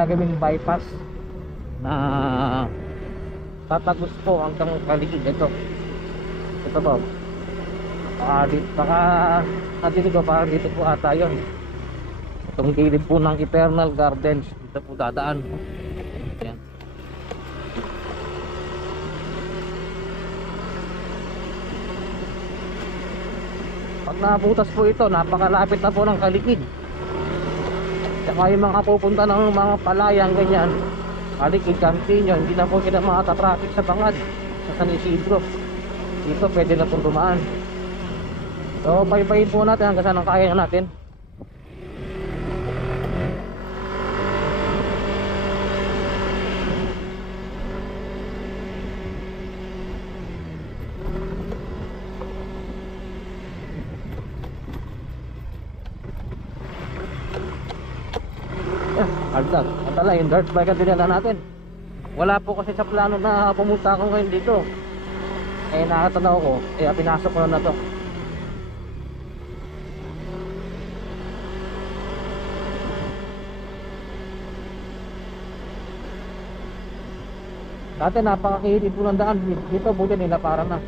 gagawing bypass na tatagos po hanggang paligid. Ito po, baka dito ba, parang dito po ata yun, itong gilid po ng Eternal Gardens, dito po dadaan. Ayan. Pag nabutas po ito, napakalapit na po ng Kalikid. Saka yung mga pupunta ng mga palayang ganyan, Kalikid, Campino, hindi na po sila makata-traffic sa Bangad, sa San Isidro. Dito pwede na pong dumaan. So paypayin po natin hanggang saan ang kaya natin. Agad, atala yung dirt bike ang dinala natin. Wala po kasi sa plano na pumunta ako ngayon dito. Eh nakatanaw ko, pinasok ko na to. Dati napakakihilid po ng daan. Dito buti nila para na.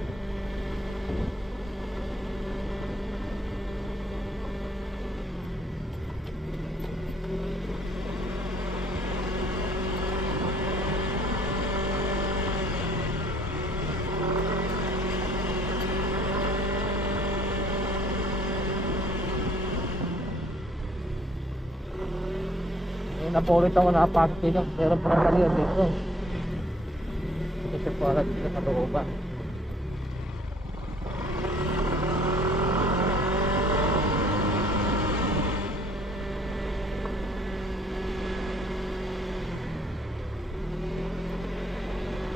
Napulit ako napasok dito, pero parang mali yun dito. Kasi parang dito sa looban.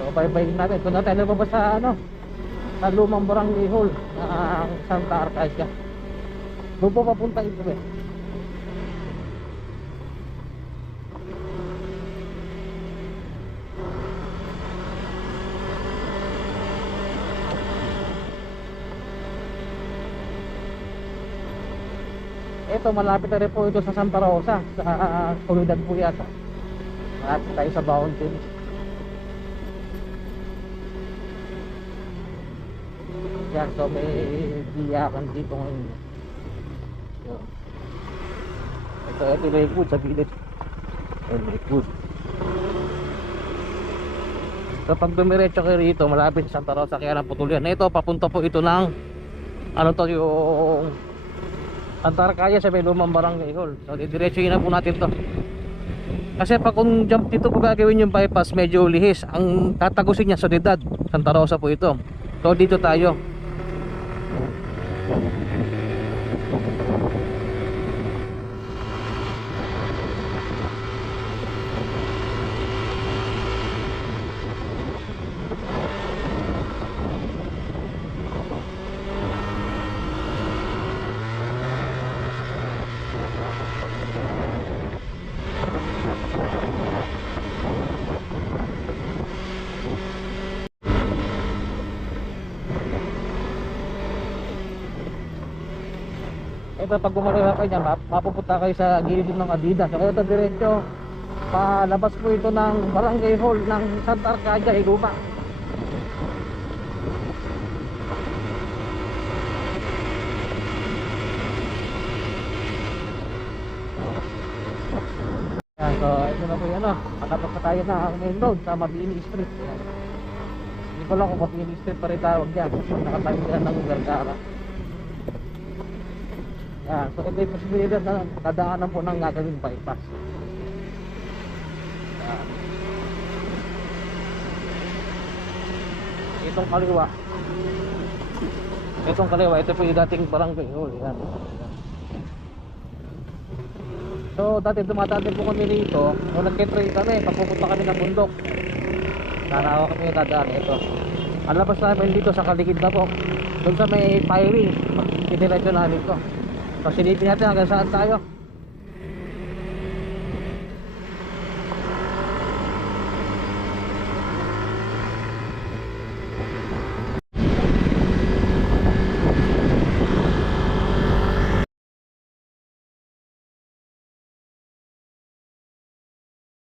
So bye-bye natin. Kung natin ano ba sa sa lumang barangay hall ng Santa Arcadia. Doon po papunta ito eh. Ito malapit na rin po ito sa Santa Rosa, sa Comunidad po yata. Malapit tayo sa Fountain. Yan, so may biyakan dito ngayon. Ito may food sa gilid. May food. So pag dumiretso kayo rito, malapit sa Santa Rosa, kaya ng putol yan. Ito, papunta po ito ng yung Santa Arcadia sa may lumang barangay hall. So didiretsuhin na po natin to. Kasi pag kung jump dito po gagawin yung bypass, medyo lihis. Ang tatagusin niya sa Soledad, Santa Rosa po ito. So dito tayo. Ito pag bumalik kayo dyan, mapupunta kayo sa gilid ng Adidas. So ito diretso, palabas po ito ng barangay hall ng Santa Arcadia, Iluma. Yan, so ito na po yan Pagkatok na tayo na main road sa Mabini Street. Yan. Hindi ko lang kung Mabini Street pa rin tawag yan. Nakatayo yan ng Vergara. Yan, so ito yung posibilidad na kadaanan po ng gagawing bypass. Yan. Itong kaliwa, ito po yung dating barangay hall. Yan. So dati dumadaan po kami rito, nung nag-trail kami, papupunta kami ng bundok. Nanawa kami yung dadaan ito. Ang labas namin dito sa Kalikid na po, doon sa may firing, itiretso namin ito. So silipin natin hanggang saan tayo.